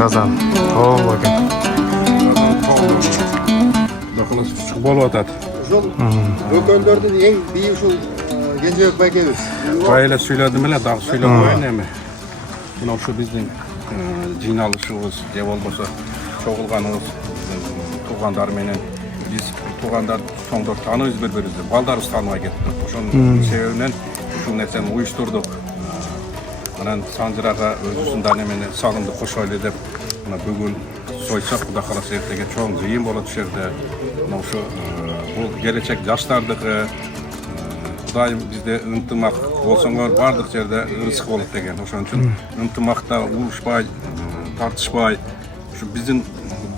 Kazan. Toğul eкен. Bakılası küçük bolup atat. Uşul bökөндөрдүн эң бийи ушул Кенжебек байкебиз. Bayla söyledim ele daha söyle koyun emi. Mına şu bizden jıynalışыбыз же болбосо чогулганыбыз туугандар менен биз туугандар соңдор тааныбыз бири-бирибизди. Балдарыбыз тааныбай кетти. Ошонун себебинен ушул нерсени уюштурдук. Анан Санжырага өзүнүн эмени салымды кошойлу деп мына бүгүн сойсак Кудай кааласа эртеге чоң жыйын болот ушул жерде. Мына ушу бул келечек жаштардыкы Кудайым бизде ынтымак болсоңор бардык жерде ырысык болот деген. Ошон үчүн ынтымакта урушпай, тартышпай, ушу биздин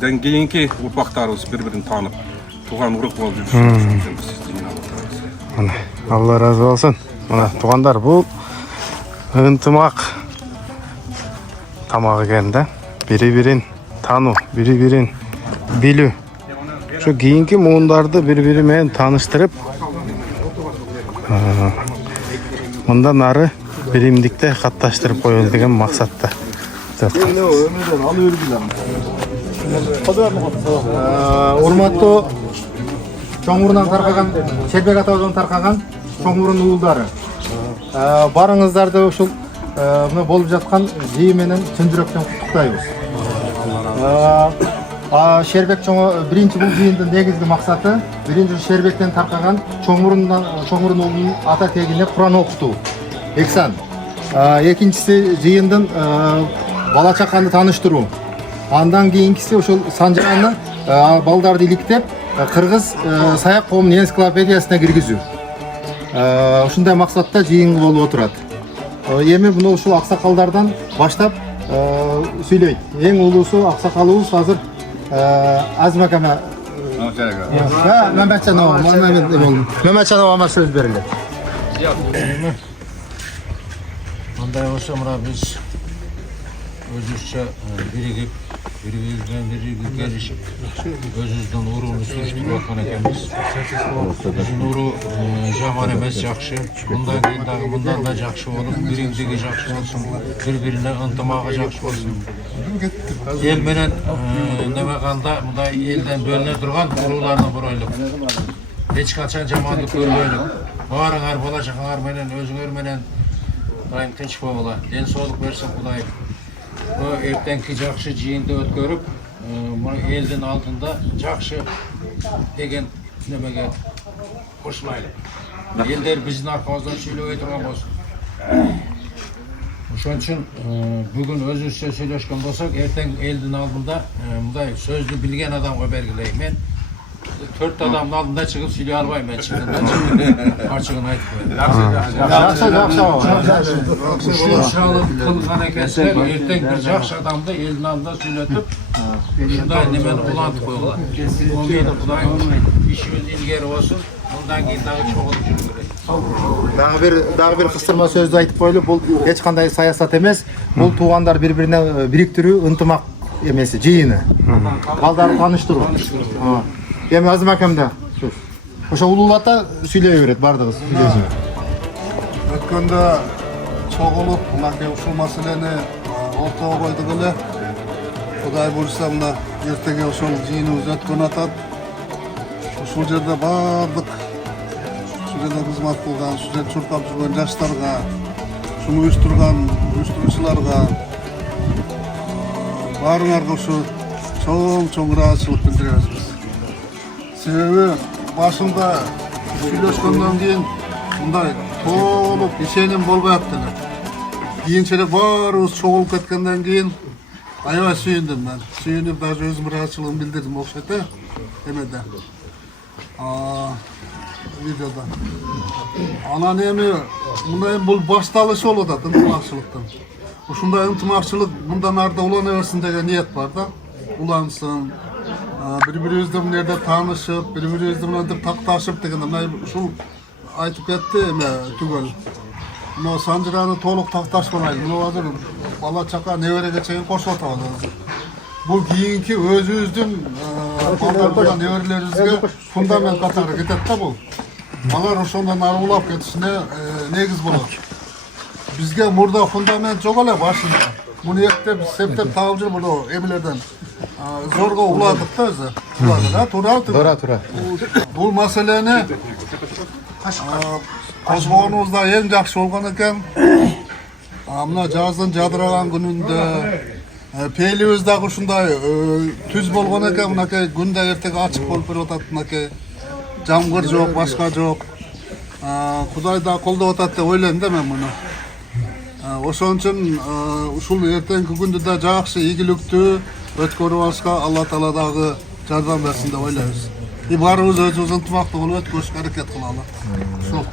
кийинки урпактарыбыз бири-бирин таанып, тууган урук болуп жүрүшүн үчүн биз жыйналып атабыз. Allah razı olsun. Mına tuğanlar bu ынтымак тамак экен да. Бири-бирин тануу, бири-бирин билүү. Şu kийинки муундарды бири-бири менен тааныштырып, мындан ары биримдикте катташтырып коелу деген максатта. Урматтуу чоңмурунан таркаган, Шербек атабыздан таркаган чоңмурун уулдары. Барыңыздарды ушул мына болуп жаткан жыйын менен чын жүрөктөн куттуктайбыз. Шербек биринчи бул жыйындын негизги максаты биринчи Шербектен таркаган чоңмурун уулунун ата тегине Куран окутуу. Эксан. Экинчиси жыйындын бала чаканы тааныштыруу. Андан кийинкиси ушул Санжыраны балдарды иликтеп кыргыз саяк коомунун энциклопедиясына киргизүү. Ушундай максатта жыйын болуп отурат. Эми муну ушул аксакалдардан баштап сүйлөйт. Эң улуусу аксакалыбыз азыр Азмакама. Маматжан агама сөз берилет. Мындай болсо мына биз өзүбүзчө биригип, бири-бирибизге келишип, өзүбүздүн урууну сүрүштүрүп аткан экенбиз. Биздин уруу жаман эмес, жакшы. Мындан кийин дагы мындан да жакшы болуп, биримдиги жакшы болсун, бири-бирине ынтымагы жакшы болсун. Эл менен неме калда мындай элден бөлүнө турган уруулардан буройлук. Эч качан жамандык көрбөйлүк. Баарыңар бала чакаңар менен өзүңөр менен дайым тынч болгула. Ден соолук берсин Кудайым. Эртеңки жакшы жыйынды өткөрүп, элдин алдында жакшы деген немеге кошулайлы. Элдер биздин аркабыздан сүйлөбөй турган болсун. Ошон үчүн бүгүн өзүбүзчө сүйлөшкөн болсок, эртең элдин алдында мындай сөздү билген адамга бергилейм. Мен 4 адамдын алдында чыгып сүйлөй албайм, мен чыгымдан ачыгын айтып коеюн. Ушунчалык кылган экенсиңер, эртең бир жакшы адамды элдин алдында сүйлөтүп, ушундай немени улантып койгула. Ошондо Кудайым ишибиз илгери болсун, мындан кийин дагы чогулуп жүрү керек. Дагы бир кыстырма сөздү айтып коелу. Бул эч кандай саясат эмес. Бул туугандар бири-бирине бириктирүү, ынтымак эмеси, жыйыны. Балдарды тааныштыруу. Эми Азым акамда сөз. Ошо улуулата сүйлөй берет бардыгыз. Өткөндө чогулуп, мынакей ушул маселени ортого койдук эле. Кудай буйрса мына эртеге ошол жыйыныбыз өткөн атат. Ушул жерде бардык ушул жерде кызмат кылган, ушул жерде чуркап жүргөн жаштарга, ушуну уюштуруучуларга баарыңарга ушу чоң ыраазычылык билдиребиз. Себеби башында сүйлөшкөндөн кийин мындай толук ишеним болбой атты эле. Кийинчерээк баарыбыз чогулуп кеткенден кийин аябай сүйүндүм мен. Сүйүнүп даже өзүм ыраазычылыгымды билдирдим окшойт эмеде. Видеода. Анан эми мындай бул башталышы болуп атат ынтымакчылыктын. Ушундай ынтымакчылык мындан арда улана берсин деген ниет бар да. ulansın, bir-birimizle nerede tanışıp, bir-birimizle mınantip taktaşıp degende mına uşul aytıp ketdi eme tügel. Mına Sanjirany toluk taktaşmalaydı. Mına hazır bala çaka neverege çeyin koşup atabız. Bu kiyinki özümüzdün baldardagan neverlerimizge fundament katары ketет da bu. Алар ошондон ары улап кетишине негиз болот. Бизге мурда фундамент жок эле башында. Муну эктеп, септеп табып жүрүп муну эмелерден зорго уладык да өзү. Уладык, туура. Туура. Бул маселени козгогонубузда эң жакшы болгон экен. Мына жаздын жадыраган күнүндө пейлибиз дагы ушундай түз болгон экен. Мынакей күн да эртеге ачык болуп берип атат. Мынакей жамгыр жок, башка жок. Кудай да колдоп атат деп ойлойм да мен муну. Ошон үчүн ушул эртеңки күндү да жакшы, ийгиликтүү өткөрүп алышка Алла Таала дагы жардам берсин деп ойлойбуз. Баарыбыз өзүбүз ынтымактуу болуп өткөрүшкө аракет кылалы. Ушул.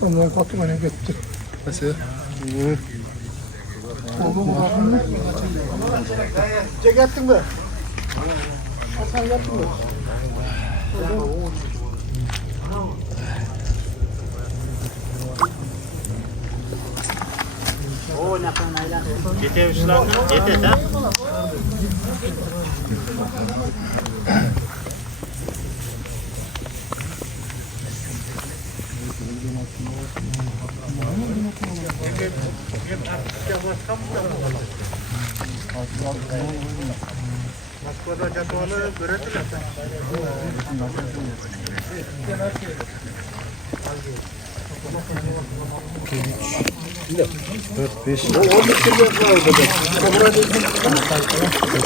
Ondan katımına gitti. Mesela. Çekettin mi? Sen yaptın mı?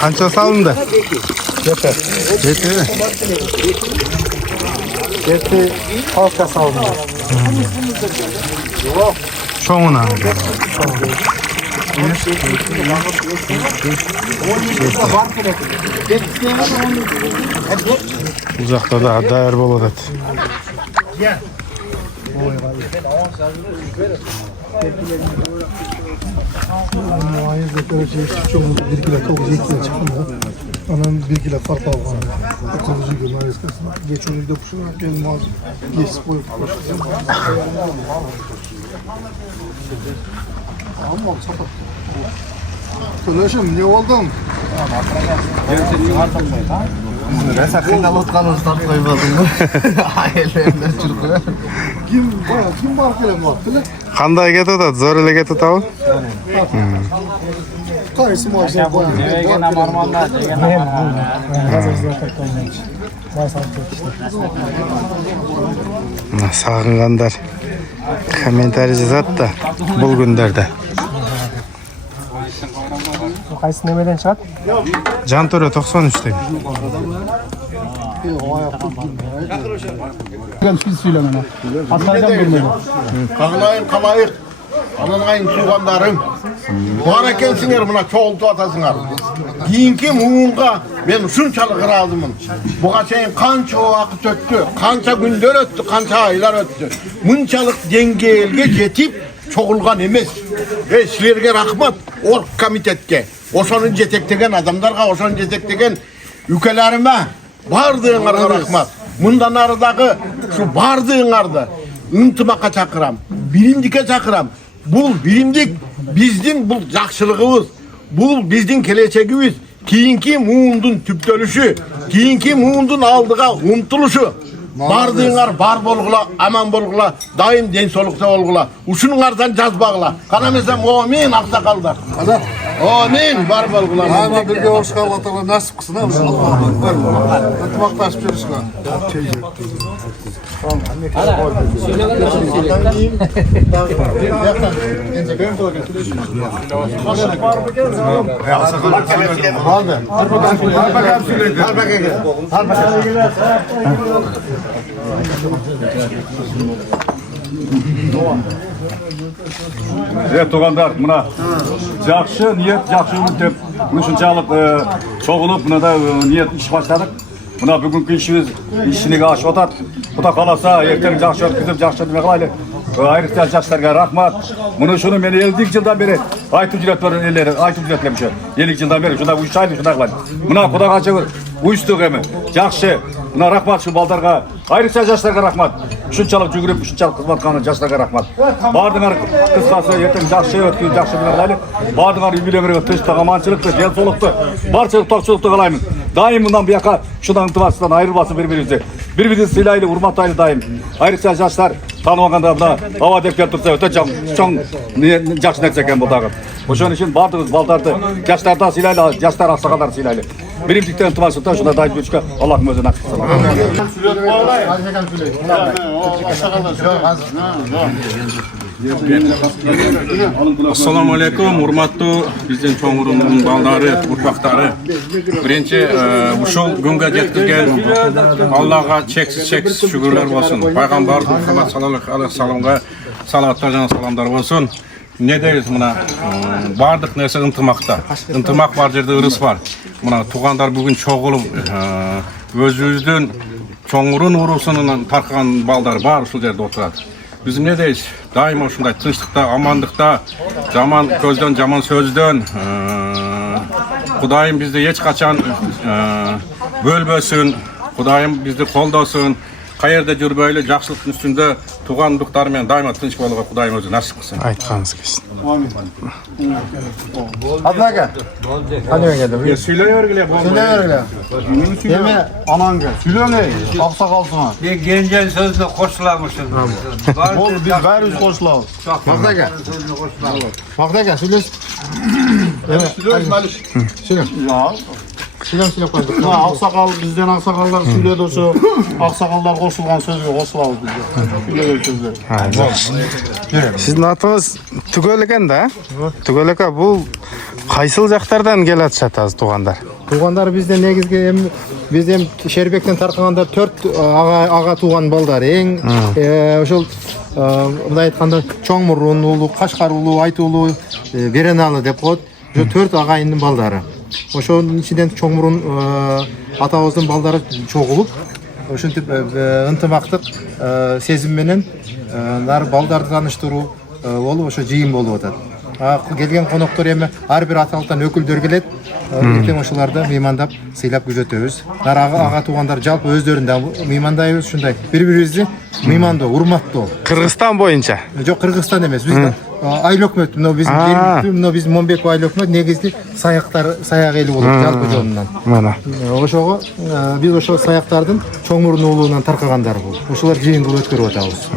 Qancha salindi? Yetti. Yetti halka salındı. Çoğuna. Uzakta da dayar boladat. Ayızda göreceğiz çok bir kilo çok zeytin çıkmıyor. Anam bir kilo fark algan. Akıllıcı gün ayızkasına. Geç onu da kuşuna gelmez. Geç boyup koşuyor. Ama sapat. Söyleşim ne oldun? Rasa kıynalatkan ustam koymadın mı? Hayırlarına çırpıyor. Kim var gelen vaktiyle? Qanday ketadi? Zo'r ele ketadi. Kayısı maaşlar koyan. Sağınganlar kommentariy yazatda bu günlerde. Kayısı nemeden çıkat? Jantore 93'te. Biz söylemene. Hataydan bilmedi. Kağlayın kalayık, ananayın tuğandarın. Var ekensinger buna çoğultu atasınlar. Kiyinki muğunga ben şunçalık razımın. Buğa şeyin kança vakit öttü, kança günler öttü, kança aylar öttü. Munçalık dengelge jetip çoğulgan emez. Ve sizlerge rahmat, ork komitetke. Oşonun jetektegen adamlarga, oşonun jetektegen ülkelerime bardığınlarga rahmat. Bundan aradagı şu bardığınlarda ıntımaka çakıram, bilimdike çakıram. Bul bilimdik bizdin bul jakşılığımız, bul bizdin keleceğimiz, kiyinki muğundun tüptölüşü, kiyinki muğundun aldığa umtuluşu. Bardığınlar bar bolgula, aman bolgula, daim den solukta bolgula. Uşunlardan жазбагыла. Kanamesem amin aksakallar. Amin bar bolgula. Ayma birge oluşqa Allah Taala nasip kılsın ha. Intımaqtaşıp yürüsün. Туғандар, мына жақсы ниет, жақсы үміт деп, шыншалық соғылып, мына да ниет іш баштадық. Мына бүгінгі ішінеге ашып отады. Құда қаласа, ертең жақсы өткізіп, жақсы өтіме қылайлы. Айрықта жастарға рахмат. Мұны шыны мен 50 жылдан бері айтып жүретілемші. 50 жылдан бері шында ұйшайды, шында қылайды. Мына құда қанша ұйыстық әмі, жақсы. Мына рахмат şu балдарға, айрықша жастарға рахмат. Шыншалық жүгіріп, шыншалық қызмат қаны жастарға рахмат. Бардыңар қысқасы, ертең жақсы өткізіп, жақсы өтіме қылайлы. Бардыңар үйлеріңе тыныштық, аманшылықты, денсаулықты, баршылық, тоқшылықты қалаймын. Дайым мұнан бұяқа шудан ынтымақтастан айырылбасын бір-бірімізде. Bir-birimizi silahıyla, urmataylı daim. Ayrıca yaşlar tanımaganda buna hava dep kelip tursa öte çoğun жақсы нәрсе екен бұл дағы. Ошон үшін бардыңыз балдарды, жаштарда silahıyla, жаштар ақсақалдар silahıyla. Birimcilikten ынтымақтастықта шунда дайым жүрішке Аллахым өзі насip қылсын. Assalamu alaikum, урматтуу биздин чоң мурунун балдары, урпактары. Биринчи ушул күнгө жеткизген Аллага чексиз шүгүрлөр болсун. Пайгамбар Мухаммад саллаллаху алейхи вассаламга салаваттар жана саламдар болсун. Не дейбиз мына бардык нерсе ынтымакта. Ынтымак бар жерде ырыс бар. Мына туугандар бүгүн чогулуп өзүбүздүн чоңурун урусунун таркаган балдар бар ушул жерде отурат. Biz ne deyiz? Daima şunday tınçlıkta, amanlıkta, zaman közden, zaman sözden, Kudayım bizde hiç kaçan bölbösün, Kudayım bizde koldasın, kayerde jür böyle жақсылықтың üstünde tuğandıklarымен daima tınç bolууга Kudayım özü nasip kılsın. Айтқаныңыз келсін. Adnaga. Qanday keldi? Söyleyivergile bu. Söyleyivergile. Deme ananga. Söyleme. Aqsaqalsın. Ben gençlerin sözüne koşulamışım. Bol biz bari qo'shilamiz. Maqtaga. Maqtaga söyleş. Söylüyoruz Maliş. Söyle. Ya. Söyle qo'ydik. Aqsaqal bizden aqsaqallar söyledi o'sha aqsaqallar qo'shilgan so'zga qo'shilamiz biz. Söyledi so'zlar. Ha, жақсы. Сіздің атыңыз Түгел екен да? Түгел aka, бұл қайсыл жақтардан келіп жатасыз туғандар? Туғандар бізден негізгі бізден Шербектен тарқағандар 4 аға туған балдар. Ең ошол мындай айтканда Чоңмурун уулу, Кашкар уулу, Айт уулу, Береналы деп коет. Ошо 4 агайындын балдары. Ошонун ичинен Чоңмурун атабыздын балдары чогулуп, ошентип ынтымактык сезим менен нар балдарды тааныштыруу болуп ошо жыйын болуп атат. Келген коноктор эми ар бир аталыктан өкүлдөр келет. Эртең ошоларды мыймандап, сыйлап күзөтөбүз. Нар ага туугандар жалпы өздөрүн да мыймандайбыз, ушундай бири-бирибизди мыймандоо, урматтоо. Кыргызстан боюнча? Жок, Кыргызстан эмес. Биз Айлы өкмөт, мына биздин жергиликтүү, мына биздин Момбеков Айлы өкмөт негизги саяк эли болот жалпы жонунан. Мына. Ошого биз ошол саяктардын Чоңмурун уулунан таркагандар бул. Ошолор жыйын кылып өткөрүп атабыз.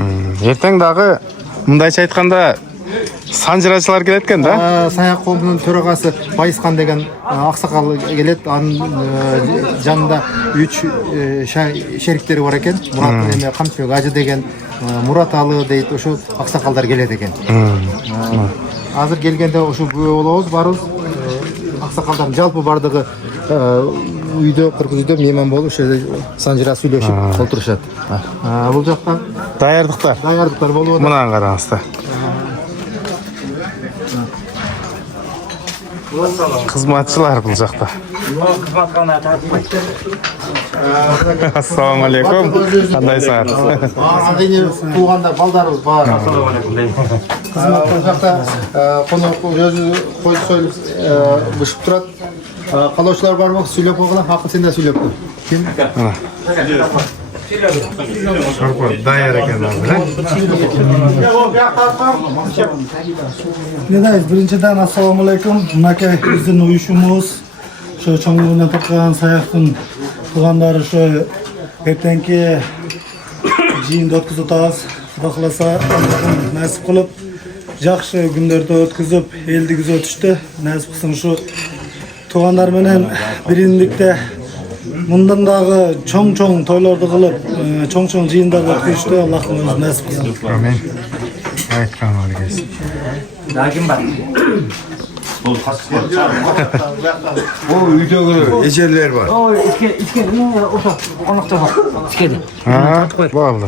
Эртең дагы мындайча айтканда санжырачылар келет экен да? Саяк коомунун төрагасы Байыскан деген аксакал келет. Анын жанында 3 шериктери бар экен. Мурат эме Камчыбек Ажы деген, Мурат Алы дейт, ошол аксакалдар келет экен. Азыр келгенде ошо күбө болобуз, барыбыз. Аксакалдар жалпы бардыгы үйдө, кыргыз үйдө мейман болуп, ошо санжыра сүйлөшүп отурушат. Бул жакта даярдыктар болуп атат. Мына караңыздар. Кызматчылар бул жакта. Ассаламу алейкум. Кандайсыңар? Адыйын туугандар, балдарыбыз бар. Ассаламу алейкум. Кызматтуу жакта конок өзү кой союп бышып турат. Калоочулар бар болсо сүйлөп койгула, акыл сен да сүйлөп кой. Ким? Даяр экен Ne birinciden assalamu alaikum. Mınaki bizden uyuşumuz, şu Çoңmurundan tarqagan sayaqtın tuğandары şu ertenki жиынды өткізіп атабыз. Xudo xolasa Allohim nasib qilib yaxshi kunlarda o'tkazib, elni kuzatishdi. Nasib qilsin shu tug'anlar bilan birinlikda bundan dağı cho'ng-cho'ng to'ylarni qilib, cho'ng-cho'ng jiyinlarni o'tkazishdi. Allohim o'zi nasib qilsin. Amin. Aytgan o'rgaysiz. Bu uydagi ejerler var. Ha, bo'ldi.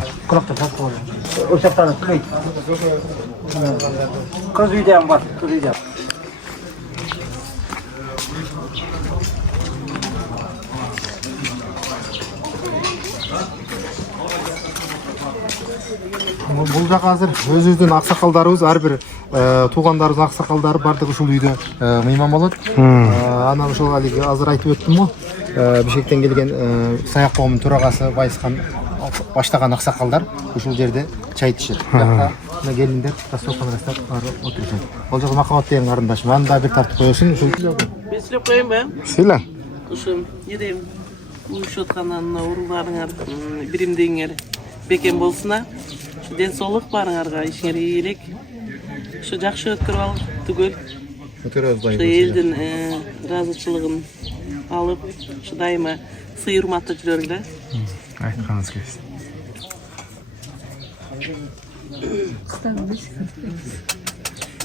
Kız üyden var, kız üyden. Бул жак азыр өзүбүздүн аксакалдарыбыз, ар бир туугандарыбыздын аксакалдары бардыгы ушул үйдө мыйман болот. Анан ошол алиги азыр айтып өттүм го. Бишкектен келген саяк коомунун төрагасы Байысхан баштаган аксакалдар ушул жерде чай ичишет. Жакта келиндер тасокон растап отурушат. Ол жагы Макабат деген карындашым. Аны да бир тартып коесуң. Ушул Ben silip koyayım ben. Силаң. Uşum, yedeyim. Uyuşotkanlarına uğurlarыңар, birimdeğiңер beken bolsuna. Şu den soluk barыңарга, işiңер iyilik. Şu жақшы өткөрүп ал түгөл. Şu elдин разычылыгын алып, şu дайыма сый урматта жүрөрүңөр. Айтқаныңыз келсін.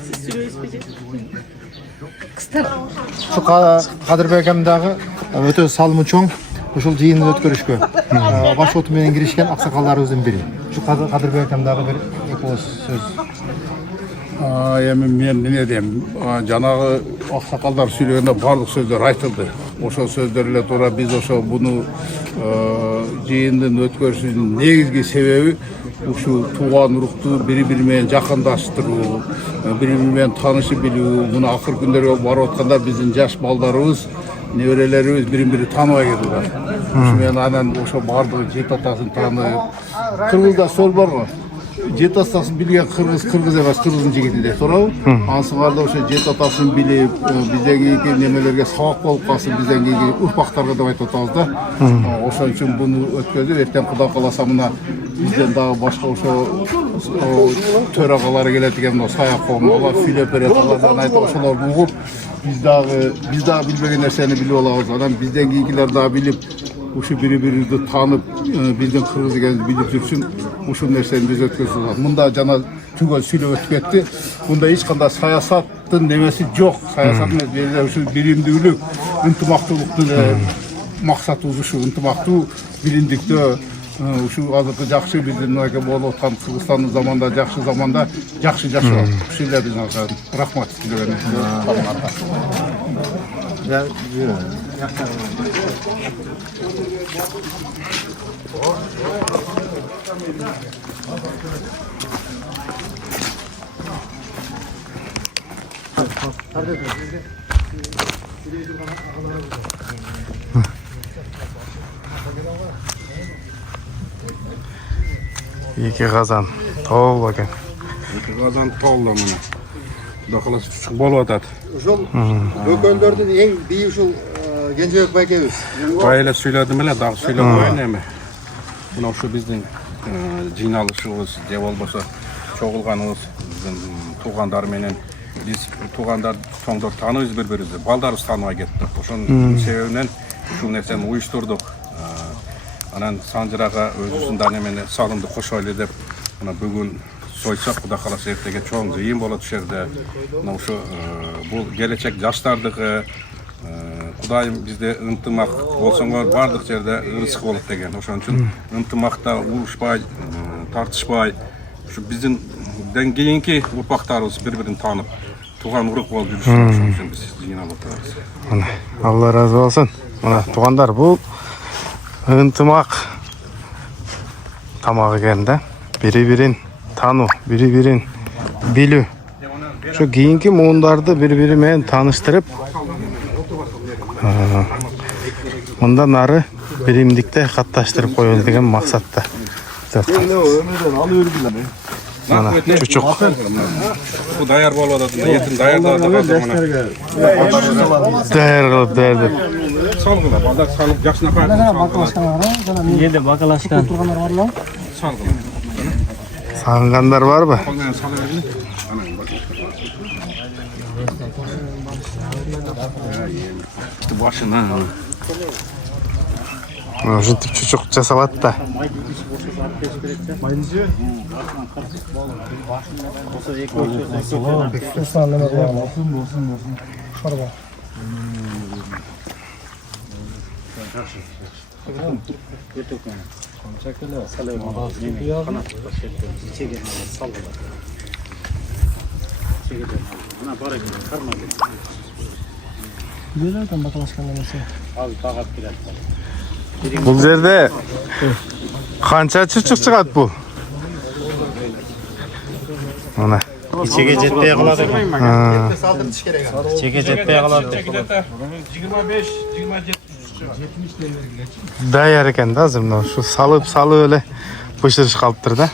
Siz söyleyesiniz. Şu Кадырбек акам дагы өтө салымы чоң. Ушул жыйынды өткөрүшкө баш оту менен киришкен аксакалдарыбыздын бири. Şu Кадырбек акам дагы бир эки ооз сөз. Эми мен эмне дейм, жанагы аксакалдар сүйлөгөндө барлык сөздөр айтылды. Ошол сөздөр эле туура биз ошо буну жыйындын өткөрүшүнүн негизги себеби ушул тууган урукту бири-бири менен жакындаштыруу, бири-бири менен таанышып билүү. Муну акыр күндөргө барып атканда биздин жаш балдарыбыз, неберелерибиз бири-бири тааныбай кетип. Ушу менен анан ошо бардыгы жет атасын таанып, кыргызда сөз бар го. Жет атасын билген кыргыз эмес, кыргыздын жигити деп туурабы? Ансыңарда ошо жет атасын билип, бизден кийинки немелерге сабак болуп калсын, бизден кийинки урпактарга деп айтып атабыз да. Ошон үчүн буну өткөзүп, эртең Кудай кааласа мына бизден дагы башка ошо төрагалары келет экен, мына саяк коом, алар сүйлөп берет, алардан айтып ошолорду угуп, биз дагы билбеген нерсени билип алабыз. Анан бизден кийинкилер дагы билип, ушу бири-бирибизди таанып, биздин кыргыз экенибизди билип жүрсүн, ушул нерсени биз өткөзүп. Мында жана түгөл сүйлөп өтүп кетти. Мында эч кандай саясаттын немеси жок. Саясат эмес, ушул биримдүүлүк, ынтымактуулуктун максатыбыз ушу ынтымактуу, биримдиктөө, ушул азыркы жакшы биздин мынакей болуп аткан Кыргызстандын заманда, жакшы заманда жакшы жашоо. Ушул эле биздин рахмат сүйлөгөнү. Екі қазан толы екен. Екі қазан толы мына. Құдай қаласа чүчүк болуп атат. Ушул бөкөндөрдүн эң бийи ушул Кенжебек байкебиз. Байла сүйлөдүм эле, дагы сүйлөп коеюн эми. Мына ушу биздин жыйналышыбыз же болбосо чогулганыбыз, биздин туугандар менен биз туугандар чоңдор тааныбыз бири-бирибизди. Балдарыбыз тааныбай кетти. Ошонун себебинен ушул нерсени уюштурдук. Анан Санжырага өзүбүздүн немени салымды кошойлу деп, мына бүгүн сойсак, Кудай кааласа эртеге чоң жыйын болот ушул жерде. Мына ушу бул келечек жаштардыкы, Кудайым бизде ынтымак болсоңор бардык жерде ырысык болот деген. Ошон үчүн ынтымакта урушпай, тартышпай, ушу биздин кийинки урпактарыбыз бири-бирин таанып, тууган урук болуп жүрүшүн, ошон үчүн биз жыйналып атабыз. Мына Алла разы болсун. Мына туугандар, бул ынтымак тамак экен да. Бири-бирин таануу, бири-бирин билүү. Şu kийинки муундарды бири-бири менен тааныштырып, мындан ары биримдикте катташтырып коелу деген максатта. Мына чучук. Бу даяр болуп атат, эртең даярдап атат мына. Даярдап. Салгыла, балдар салып жакшына кайрылып. Жерде бакалашкан. salgılan. Sağınganlar var mı? Kolmen salıverin. Ana bak. İşte başına. Şu tip çocukça salat da. Bu yerde kança çocuk çıkat bu? Ana. İçege jetpey kaladı. Ha. Saldırış gerek. Çeke jetpey kaladı. 25-27. Dayar eken de azım. Şu salıp öyle pışırış kalıptır da.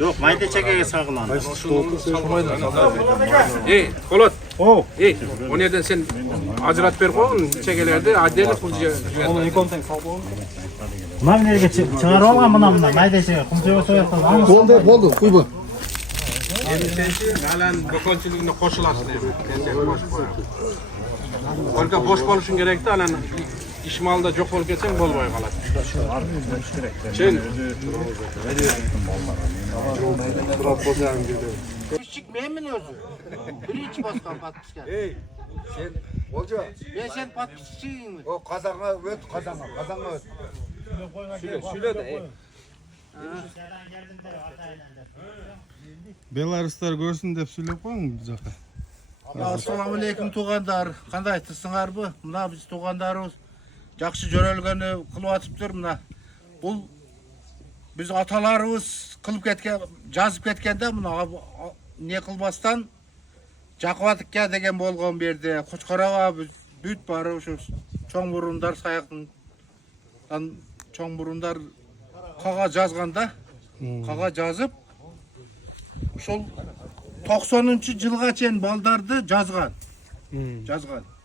Yok, mayda çekege sağlandı. Kolat. O nereden sen acırat ver koyun çekelerde adeli kulca. Buna nereye çıkar olma buna mayda çeke. Kumsuya soyasın. Boldu, kuy bu. Halen bakançılığına koşularsın. Orada boş buluşun gerekti halen işmalda çok olup geçsen bol boy kalar. Çin. Küçük memnun özü. Birinci başkan patmışken. Sen olca Ben sen patmışçıyım. o kazana öt kazana öt. Belaruslar görsün dep söylep koyun bu jaka. Assalamu aleykum tuğandar. Qanday tısыңар bu? Mına biz tuğandarız. Жақсы жөрөлгөнү кылып атыптыр мына. Бул биз аталарыбыз кылып кеткен, жазып кеткенде мына не кылбастан жакып атыкка деген болгон берди. Кочкорага біз бүт бары ошо чоң бурундар саяктын чоң бурундар кага жазганда, кага жазып ошол 90-жылга чейин балдарды жазган.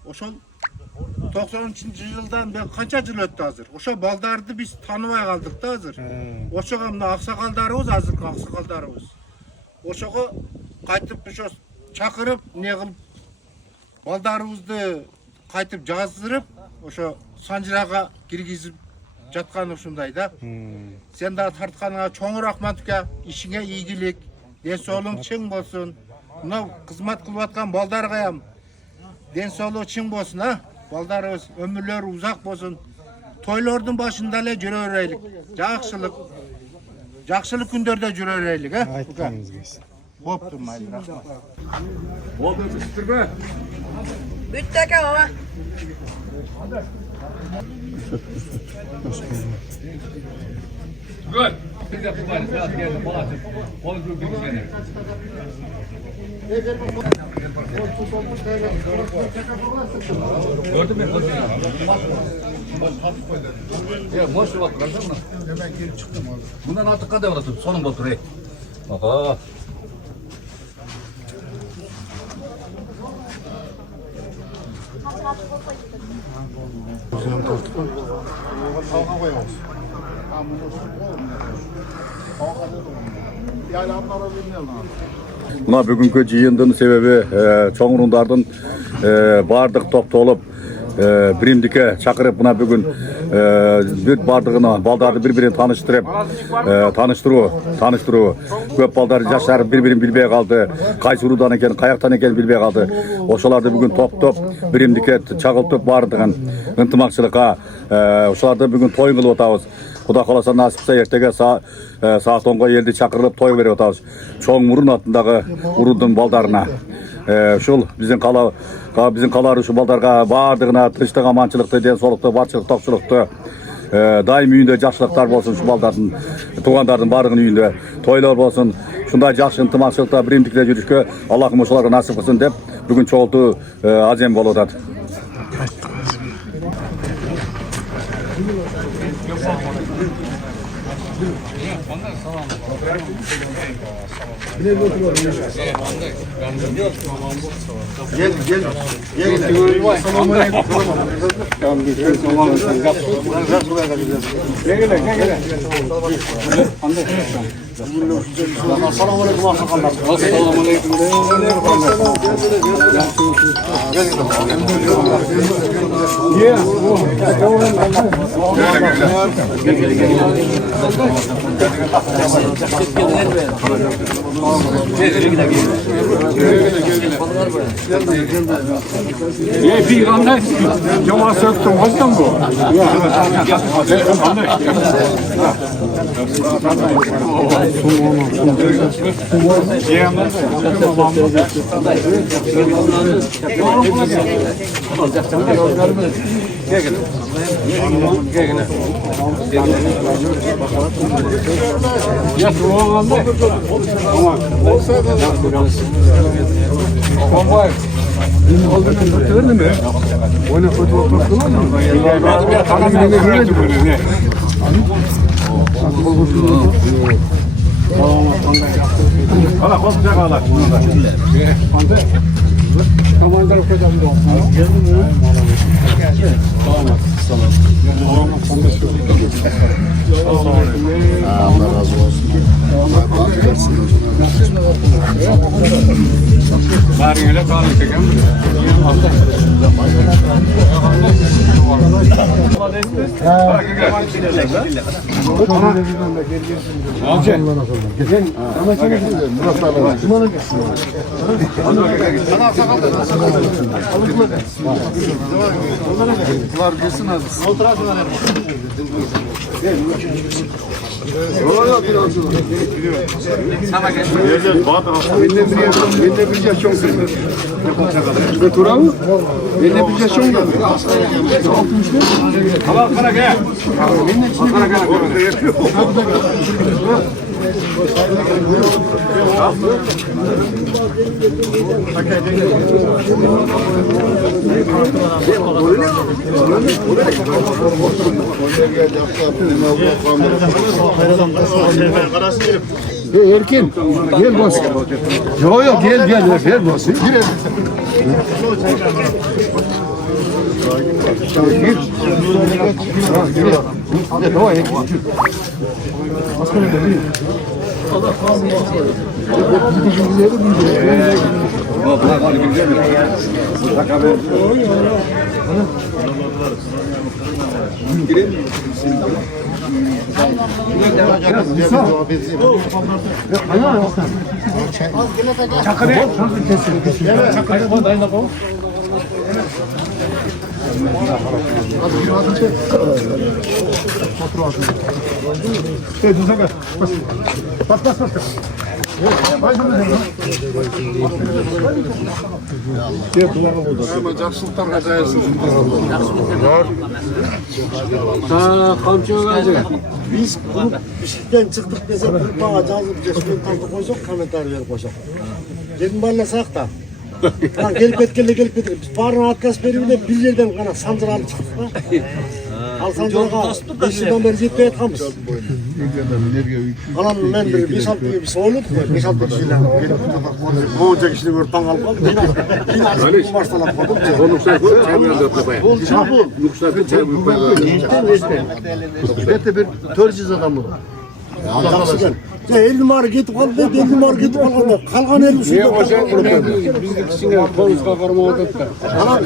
Ошол 90-жылдан бeri kança жыл өттү азыр. Ошо балдарды биз тааныбай калдык да азыр. Ошого мына аксакалдарыбыз, азыркы аксакалдарыбыз. Ошого кайтып ошо чакырып, не кылып балдарыбызды кайтып жаздырып, ошо санжырага киргизип жаткан ушундай да. Сен да тартканыңа чоң рахматка, ишиңе ийгилик, ден соолугуң чың болсун. Мына кызмат кылып аткан балдарга ден соолугу чың болсун, а? Балдарыбыз өмүрлөрү узак болсун. Тойлордун башында эле жүрө берелик. Жакшылык күндөрдө жүрө берелик, а? Aytmanız gelsin. Боптур, майли, рахмат. Oldu sütürme. Bütteke baba. Good. Gördün mü? Ya boş bak gördün mü? Hemen gelip çıktım abi. Bundan artık kadar orası sonun botur ey. Aha. Tavga koyamaz. Yani anlara bilmiyorum. Buna bugünkü jıyındın sebebi çoğunundardın bardıq toптолуp birimdike çakırıp buna bugün bir bardığına baldарды bir-birini tanıştırуу. Köp baldar yaşar bir-birini bilbey kaldı. Kayсы urudan eken, kayaktan eken bilbey kaldı. Oşalarda bugün top birimdike çakıltıp bardığın ынтымакчылыкка oşalarda bugün toyun kılıp otabız. Kuda kalasa nasipse ertege saat 10'ga eldi çakırılıp toy verip otabız. Çoğun murun atındagı urudun baldarına. Şul bizim kalar şu baldarga bardığına tınçlık, amançılıkты, den soolukты, barçılık, tokçulukты daim үйүндө жакшылыктар болсун, şu baldardын, tugandардын бардыгынын үйүндө toylor bolsun. Şunday жакшы ынтымакчылыкта биримдикте жүрүшкө Аллахым ошолорго насип кылсын деп бүгүн чогултуу азем болуп атат. Bir anda cuma söktüm hocam bu. Erkin, gel bas. Yo yo gel bas. Gir. Biz grup işten çıktık desek grup bana yazıp geçmeyi tanıdık koysak komentar verip koysak. Dedim bağlasak da. Lan gelip etkili. Biz barın arkası bölümünde bir yerden kana sancılar çıktık da. Al sancılara 5 yıldan beri cepte yatkamız. Kalan ben bir 5-6 bir soğuluk. 5-6 kişiyle. Boğunca kişiyle örttan kalıp kaldı. Yine açık baştalar koydum. Bol çabuk. Bette bir törcüz adamı. Yaxşı. 50 numara gitip kaldı, 50 numara gitip kaldı. Kalgan 50 şurada. Bizde kişine konusuna karma ödetler. Anam,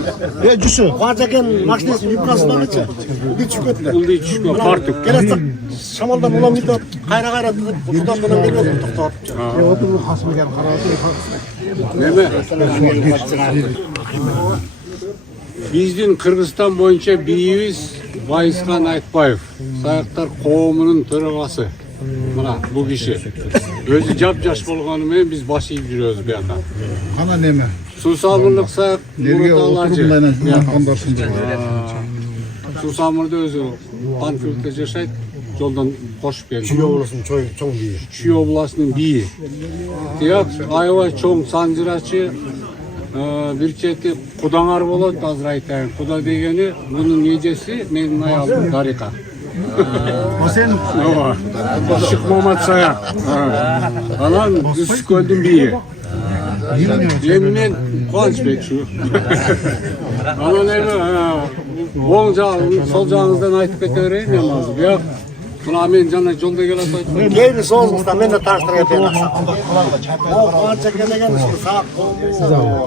cüsü. Varcaken makinesi yukasından geçer. Bir çüketler. Buldu hiç çıkma partık. Gelesek şamaldan olan bir de kayra buradan dönem geliyor. Oturup hasmı gel Биздин Кыргызстан боюнча бийибиз Байыскан Айтбаев, Саяктар коомунун төрагасы. Мына бул киши. Өзү жап-жаш болгону менен биз баш ийип жүрөбүз буяка. Ana neme? Сусамырлык Саяк Мурат kandarsın. Сусамырды өзү Панфилдте жашайт. Жолдон кошуп келди. Чүй обласының чоң бийи. Чүй областынын бийи. Тияк аябай чоң санжырачы. Bir çeti Kudangар болот, азыр айтайын. Куда дегени, bunun эжеси менин аялым Дарика. O sen Işık Muhammed Sayan. Anan Üst Göl'dün biri. Yemin Kılıçbek şu. Anan evi oğun sol canınızdan aytıp ketevereyim ya mazı. Yok. Buna men jana jolda gelip aytmayın. Geybi soğuzluktan ben de taştırıp yapayım. O kança gelegen saat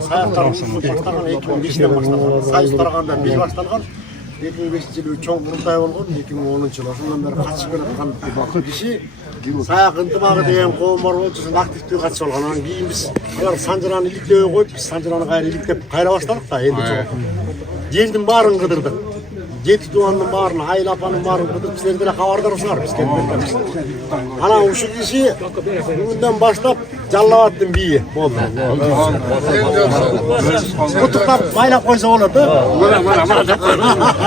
sayaklarımızın başlagan 2005'ten başlagan. Sayıs tarağanda bir başlagan. 2005 yılı çoğun kurultay olgun. 2010 yılı osundan beri kaçıp gelip kişi sayak ıntımağı degen qoğum var olçusun aktifliği kaçış olgan. Ondan keyin biz Sancıran'ı ilikleye koyup biz Sancıran'ı gayrı iliklep kayra başladık da endi çoğun. Yeldin barın kıdırdık. Yeti Doğan'ın barını, Hayıl Apa'nın barını kıdırıp bizleri de havardarısınlar biz kendilerimiz. Ana uşu kişi bugünden başlap Callavattın biyi oldu. Kutuklap baylap koysa olurdu. Mana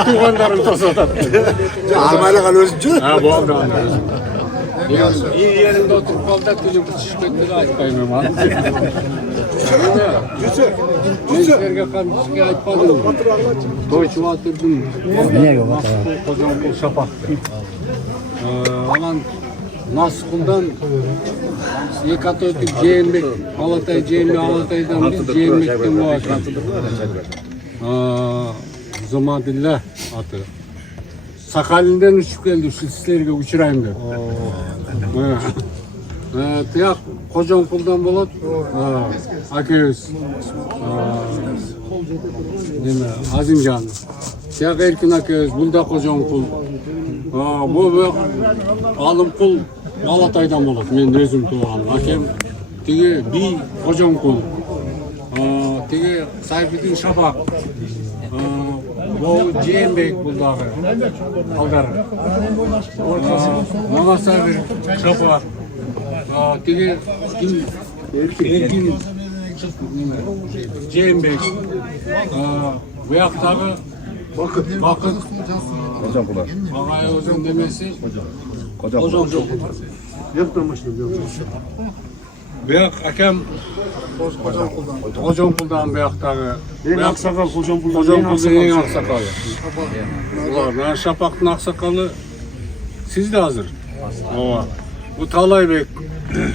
tuğandarım tosatat. Almayla kal özüncü. Ha bu oldu. İyi yerinde oturup kalda tücüm kutuşmakları aytmayım ama. Gençlerge kamçıya aytmadım. Toyçu atırdım. Niye yok? Kocaman kul şapaktı. Alan Naskul'dan Yekatotik Ceyinbek, Alatay Ceyinbek, Alatay'dan biz Ceyinbek'ten bu atı. Zumadillah atı. Sakalinden uçup geldi, şu sizlerge uçurayım der. Tiyak Kocaman kuldan bulut, Aköyüz, Azimcan. Tiyak Erkin Aköyüz, bunda Kocaman kul. Bu alım kul Alatay'dan bulut, men özüm tuğanım. Hakem tigi bir Kocaman kul, tigi Sayfiddin Şafak. Bu Ceyinbek buldağı, Aldar. Mama Sabir Şafak. Tigi Erkin Ceyinbek. Bu yaktағы Vakıt. Ağay Ozan demesi. Kocaman kul. Bu yak hakem Kocaman kuldan bu yaktағы. En aksakal Kocaman kuldan. Kocaman kuldan en aksakalı. Ben Şapak'ın aksakalı siz de hazır. Bu Talaybek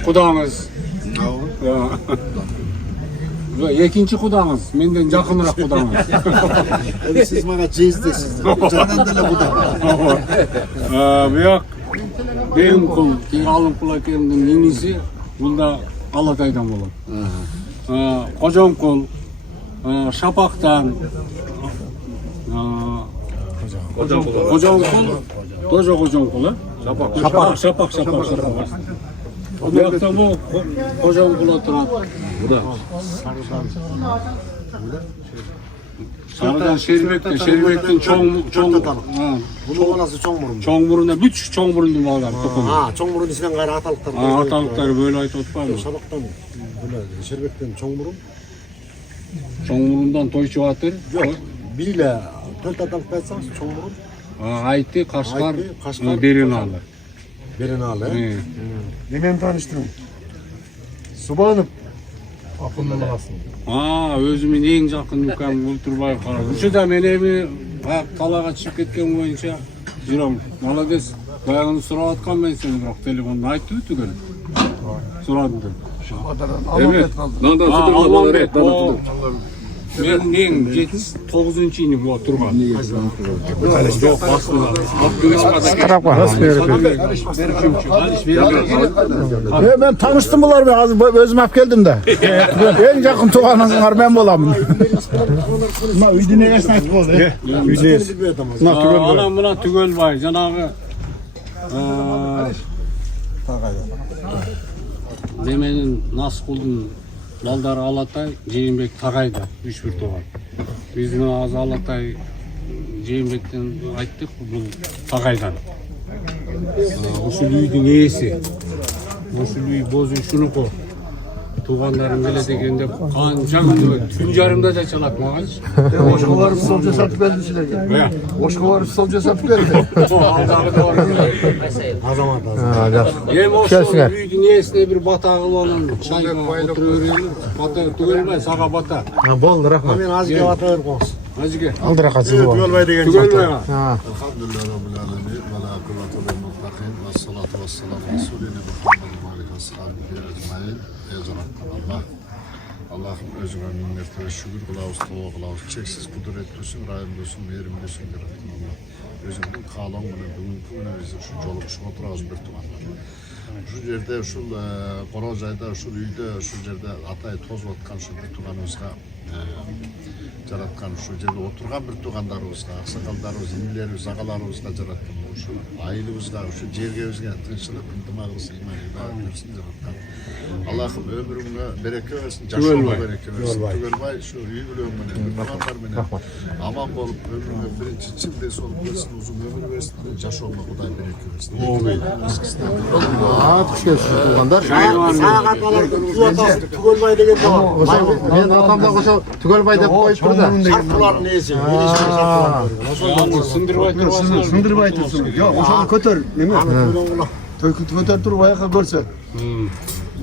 kudağınız. Ekinci kudağınız, menden yakınıрақ kudağınız. Siz bana cizdesiniz. Canan dele bu da. Bu yak benim kul, alım kul hakeminin yenisi, bunda Alatay'dan olur. Kocaman kul, Şapak'tan, Kocaman kul, Doja Kocaman kul. Şapak. Bu yakta bu Kocaman kul oturan. Bu da. Sarıdan Şerbek'ten Bunun anası Çoğmurun. Çoğmurun'da bütün Çoğmurun'da bağlar. Ha, Çoğmurun içinden gayrı atalıklar. Atalıkları böyle ait otpaydı. Şabaktan böyle Şerbek'ten Çoğmurun. Çoğmurun'dan Toyçu atır. Yok. Biriyle tölt atalık etsanız Çoğmurun. Aytti, Kaşgar, Kaşgar, Berinalı. Berinalı. Hemen tanıştırın. Subanım. Akın'dan alasın. Özümün en жақын мүкәм Өлтірбай қара. Үші да мен эми талаға чыгып кеткен боюнча жүрөм. Молодец. Баягыны сурап аткам мен сени, бирок телефонду айтты түгел. Сурадым деп. Evet. Алмамбет. Мен ең 79-нчы иnim bu turgan. Yok aslında. Ben tanıştım bunlar ben özüm hep geldim de. En yakın tuğanızlar ben bulamam. Ma üydüne esnaf oldu. Üydüneyiz. Anam buna Tügölbay janağı Demenin Naskul'un Balдар Alatay, Ceyinbek Tagay'da 3-1 tuğan. Bizim ağzı Alatay Ceyinbek'ten ayttık, bu Tagay'dan. Usulüydün iyisi. Usulüy bozu şunu koy. Tuğanların bile degende kanca tüncarımda da çalatmağız. Oşkolar sol cesap verdi size. Oşkolar sol cesap verdi. Yem olsun büyüdü niyesine bir batağılı olan çayga oturuyor. Bata tügelmez, sağa bata. Boldu rahmat. Ben azıcık avatır koz. Azıcık. Aldıra kaçırdı. Tügölbay degen Tügelmez. Alhamdulillah Rabbil Alemin. Bismillahirrahmanirrahim. Vessalatu vesselamu Resulüne Muhammedin aleyhi ve sellem ecmaîn. Allah. Allah'ım özüne minnet ve şükür kılavuz, tova kılavuz, çeksiz kudretlisin, rahimlisin, merimlisin, yarattın Allah. Özümün kalan bana, bugünkü güne bizi şu çoluk, şu oturağız bir tumanlar. Şu yerde, şu Korozay'da, şu üyde, şu yerde atay toz vatkan şu bir tuğanımızga jaratkan, şu yerde oturgan bir tuğanlarımızga, aksakallarımız, inlerimiz, ağalarımızga jaratkan. Şu ailемizga, şu jergevizge tinchlik, intımağımız, imanıyla versin jaratkan. Allah'ım ömrüne bereke versin, yaşamına bereke versin. Tügelbay şu iyi biliyorum beni, tuğanlar beni. Aman bolup ömrüne birinci çimde solup versin, uzun ömür versin, yaşamına kuday bereke versin. Hoş geldiniz tuğanlar. Tügelbay degen Ben atamda koşa Tügelbay dep koyup burada. Şartlar neyse, Sındırıp aytırsın. Ya oşanı kötür. Neme? Kötür durup ayağa görse.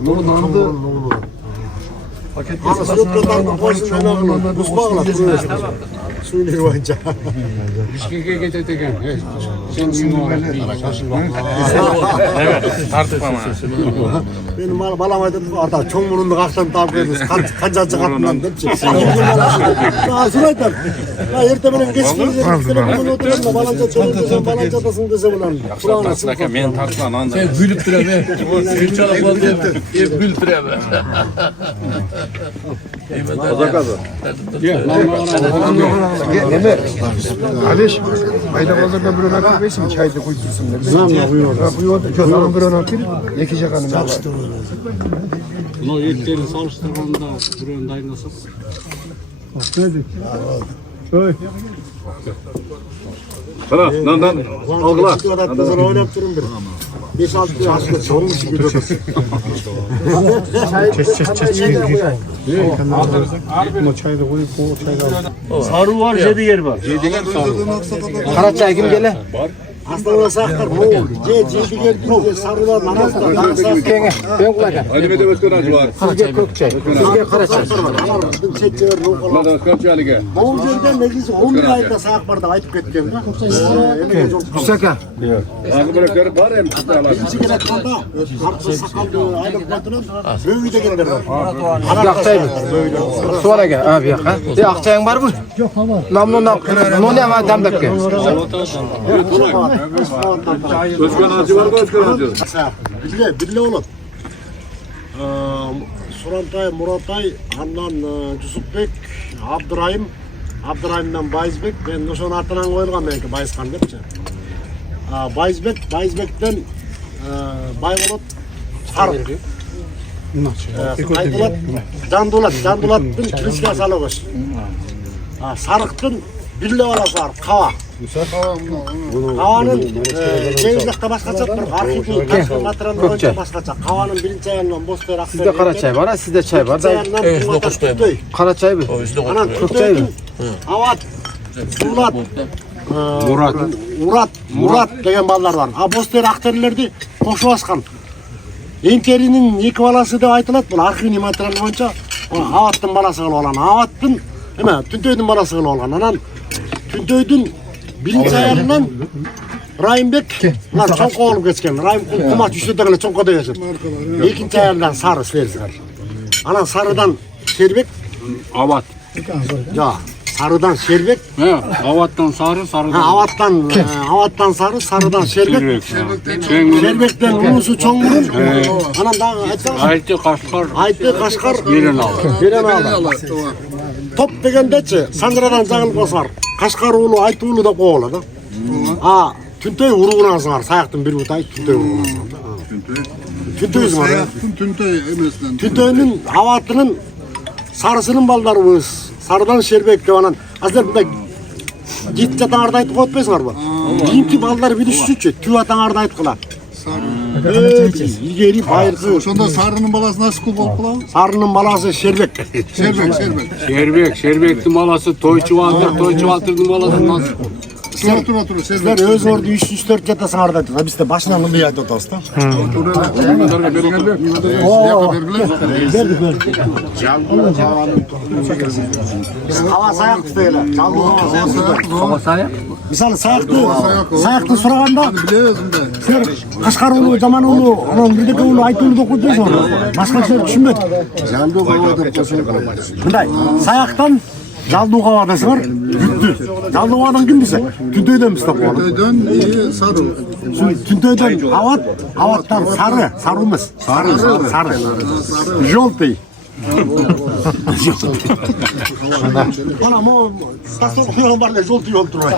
Nurlandı. Paket sınıflardan koysun önemli. Buzbağla suyunu koyunca. Bişkek'e getirdikken. Sen Benim balamaydım ata çoğun burunluk akşam tabi ediniz. Kancacık atından depçi. Nasıl aytam? Ertemelen geçtiğinizde bugün oturun da balanca çölündesen balanca dasın dese bulan. Tartısınaka men tartılan anda. Sen gülüp duruyor be. Bir çalak oldu. Hep gülüp duruyor be. Kardeş, ayda bazarda bir önak versin, çayda koytursun. Zamla buyuyor. Buyuyor, kötü bir önak verip, yekecek hanım. Bunu etlerini salıştırganda bir ön dayınlasın. Sana, lan, algıla. Sen oynap durun bir. 5-6 yaşında çoğunmuş gibi durur. Çayda koyup, o çayda Sarı var, jedi yer var. Karaçay kim gele? Aslında saklar bu. Jedi yer sarılar namazlar. Ben kulacağım. Hadi bir de başka acı var. Sizge Kökçay. Sizge Karaçay. Lan da başka acı Bu yerden meclisi 11 ayda sayak barda aytıp ketken. Güsaka. Ağzı bırakları var hem tutarlar. Birinci kere kanda artı sakallı aylık batırın. Böyle de gelirler. Yaktay mı? Sonra gel abi ya. De Akçay'ın var mı? Yok ama. Namnundan ne var damdak ki? Başka acı var, başka acı. Bille oğlum. Surantay, Muratay, Handan, Yusufbek, Abdurrahim'den Bayizbek. Ben de şunu atından koyulgan belki Bayizkan depçi. Bayizbek'ten Baybolat, Faruk. Aydolat, Candulat'ın Kiliske Salıgöz. Sarık'tın Bille balası var, Kava. Kavanın Cevizlik'te başkaça bir arxipi, taşkın materialını önce başkaça. Kavanın birinci ayağından Bozkır Akbel. Sizde Karaçay var, sizde çay var. Karaçay mı? Anan Tütöy'ün Avat, Murat degen ballar var. Bozkır Akbel'lerdi koşu baskan. Enterinin iki balası da aytılat bu. Arxipi materialını önce Avat'ın balası kılı olan. Avat'ın, Tütöy'ün balası kılı olan. Anan Tütöy'ün birinci ayarından Rahimbek çok oğlum geçken. Rahim kumaç üçlüdekine çok koda geçen. İkinci ayarından Sarı Silerzigar. Anan Sarı'dan Şerbek. Avat. Ya Sarı'dan Şerbek. He, avattan sarı, sarıdan. Avattan Sarı, Sarı'dan Şerbek. Şerbek'ten Ulusu Çoğmur'un. Anan daha Aytı Kaşkar. Biren aldı. Top degende çi, Sandra'dan Cağıl Basar. Kaşkar oğlu, Aytı oğlu da koğladı. Tüntöy uruğuna sığar, sayaktın bir utay Tüntöy uruğuna sığar. Tüntöy var ya. Tüntöy'ün Avat'ının Sarısının balları bu. Sarıdan Şerbek devanan. Azlar burada git jatan arda aytı koyutpayız var bu. Kiyimki balları bir düşüşüçü, tüy atan arda aytı kılar. İlgeri bayırkı. Sonda Sarı'nın balası nasıl kul bolup kılağı? Sarı'nın balası Şerbek. Şerbek'tin balası Toyçuvaltır'ın balası nasıl? Sizler öz ordu 3-4 jatasın arda aytı. Biz de başından mındı aytı otası da. Hava sayak işte öyle. Hava sayak. Мысалы саяқты сұрағанда сен Қашқар ұлы, Жаман ұлы, анау бірдеке ұлы, айтулы оқу дейсің оны. Басқа кісілер түсінбеді. Мындай, саяқтан Жалдуғава да бар, Жалдуғадан кім бізі? Түнтөйден біз тапқаны. Түнтөйден сары. Түнтөйден аваттан сары, сары емес. Сары. Жолтый. Ana ama tasavvur kuyan var ne yol diyor duruyor.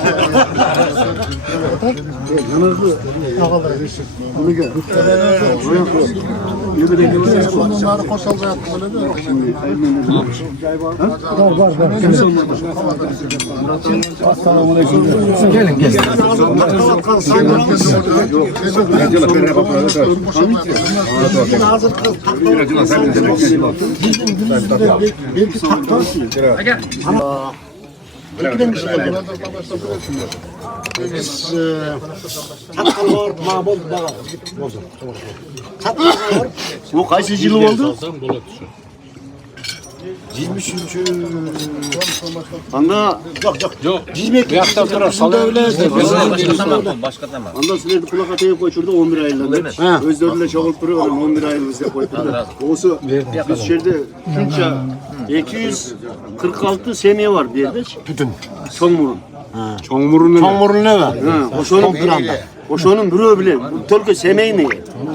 Onları koşalacak Belki taktan Belki bir şey geldi. Biz Çatkal var, Mahmut Bağa. Çatkal var. O kaç yıl oldu? 23. Anda yok. 22. yaşında öyle. Başka zaman. Anda sizlerdi kulak atayı koşurdu 11 ayında. Özleriyle çoğult duruyor 11 ayımızda koydular. Osu biz şerde şunca 246 semiye var bir yerde. Tütün. Çoğmurun. Çoğmurun ne var? Oşonun duranda. Oşonun duruyor bile. Tolka semeyi ne?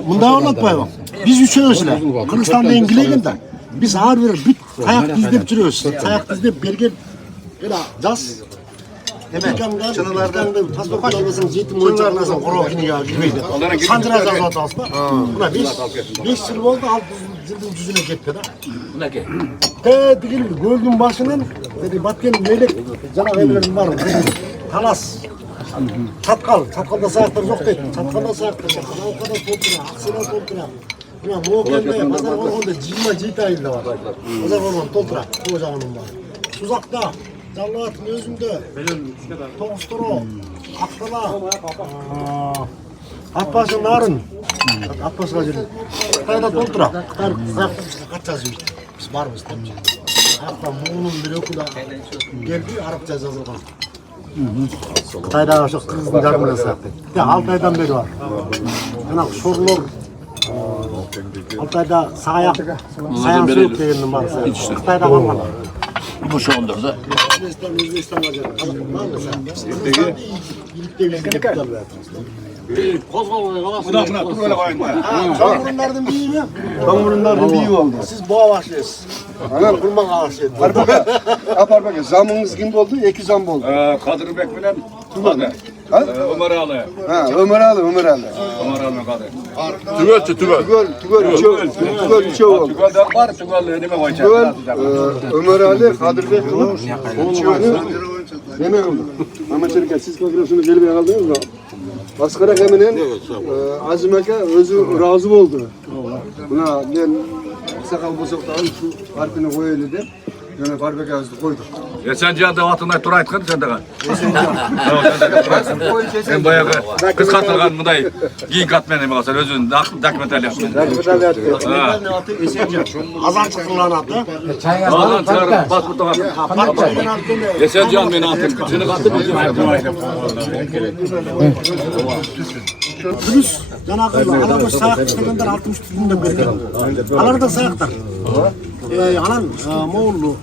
Bunda anlatmayalım. Biz üç yaşında. Kırgızistan'da İngiliz'den. Biz ağır verir, bit kayak dizlep duruyoruz. Kayak dizlep bergen, böyle caz. Amerikanlar, Çanalar'dan pasport kullanmasın, jetim oyuncaklarsan, korokini ya girmeydi. Sancıra caz atası da. Buna 5 yıl oldu, 600 yılın düzüne gitti da. Buna ki? Digil, göldün başının, dedi Batken meylek, canak evlerin var. Talas. Çatkalda sayaklar yok dedi. Çatkalda sayaklar yok. O kadar topuna, aksine topuna. Ya bu kende pazar olganda 27 ayında var. Pazar olganda toltura, kocamanın var. Suzakta, Jallat'ın özünde, Toğusturu, Aktala, Atbaşın narın, Atbaşı'na gelin. Kayda toltura, kaç yazıyor işte. Biz varmız tabii. Hatta Muğun'un bir okuda geldi, Arapça yazılgan. Kayda şu kızın canını sattı. Ya 6 aydan beri var. Yani sorular Altay'da sayan soğuk degenim var. Kıtay'da kalmadı. Bu şu ondurdu. Özbekistan var sen. Birlikte Çoğmurunlardan büyüğü mü? Çoğmurunlardan büyüğü oldu. Siz boğa başlıyorsunuz. Anam kurban ağaçlıyorsunuz. Aparbek zamınız kim oldu? 2 zam oldu. Kadir Bek bilen Tuğba. Ömer Ali. Ömer Ali. Ömer Ali Kadir. Tügöl üçe oldu. Tügöl'den var, Tügöl'de neme koyacak? Ömer Ali, Kadir Bek üçeğini neme oldu. Ama çirkin siz kongresiyle gelip yakaldınız mı? Askara Emin'in Azim Eke özü razı oldu. Buna ben sakal bozuktan şu harfini koyayım dedi. Yani Farbek ağzını koyduk. Sen cihazda vatınday tur aytkan sen de kal. Sen bayağı kız katılgan bunday giyin katmen emi kalsan özün dokumental yaptın. Azan çıktılar attı. Azan çıkarıp pasportu katın. Esencan beni atın. Seni katın bizim aytım. Plus Canak'la alamız sayak çıkanlar 60 tütünden berken. Alar da sayaklar. Alan Moğollu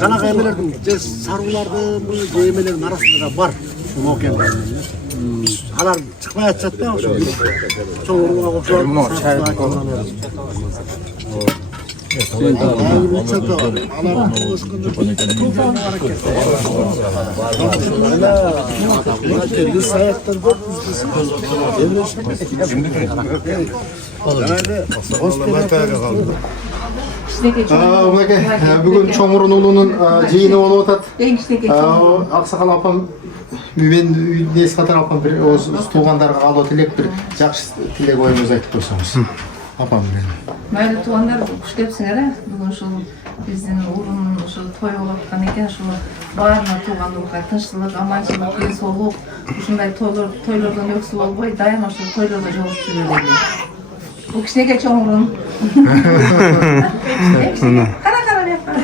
Canak emelerdim, sarılardım, bu yemelerin arasında da var. Şu Moğol'da. Alar çıkmaya çattı ama şu çoğurluğa koşuyor. Бүгін Чоңмұрын ұлының жиыны болып отады. Ақсақал апам мен ес қатар апам бір туғандарға қалу тілек бір жақсы тілек ойымыз айтып қойсаңыз. Апам менің. Майлы туғандар күштепсіңер, бүгін шул біздің орын шул той болып жатқан екен, шул баарына туғандарға тыныштылық, аманшылық, денсаулық, ушундай тойлордон өксү болбой, дайыма шул тойлордо жолугуп жүрөлү. Bu kişiye Çoğmurun. Kara kara yapar.